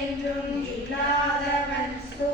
என்றும் இல்லாதவன் சூ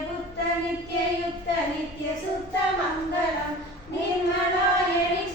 नित्ययुक्त नित्ययुक्त निर्मलायणि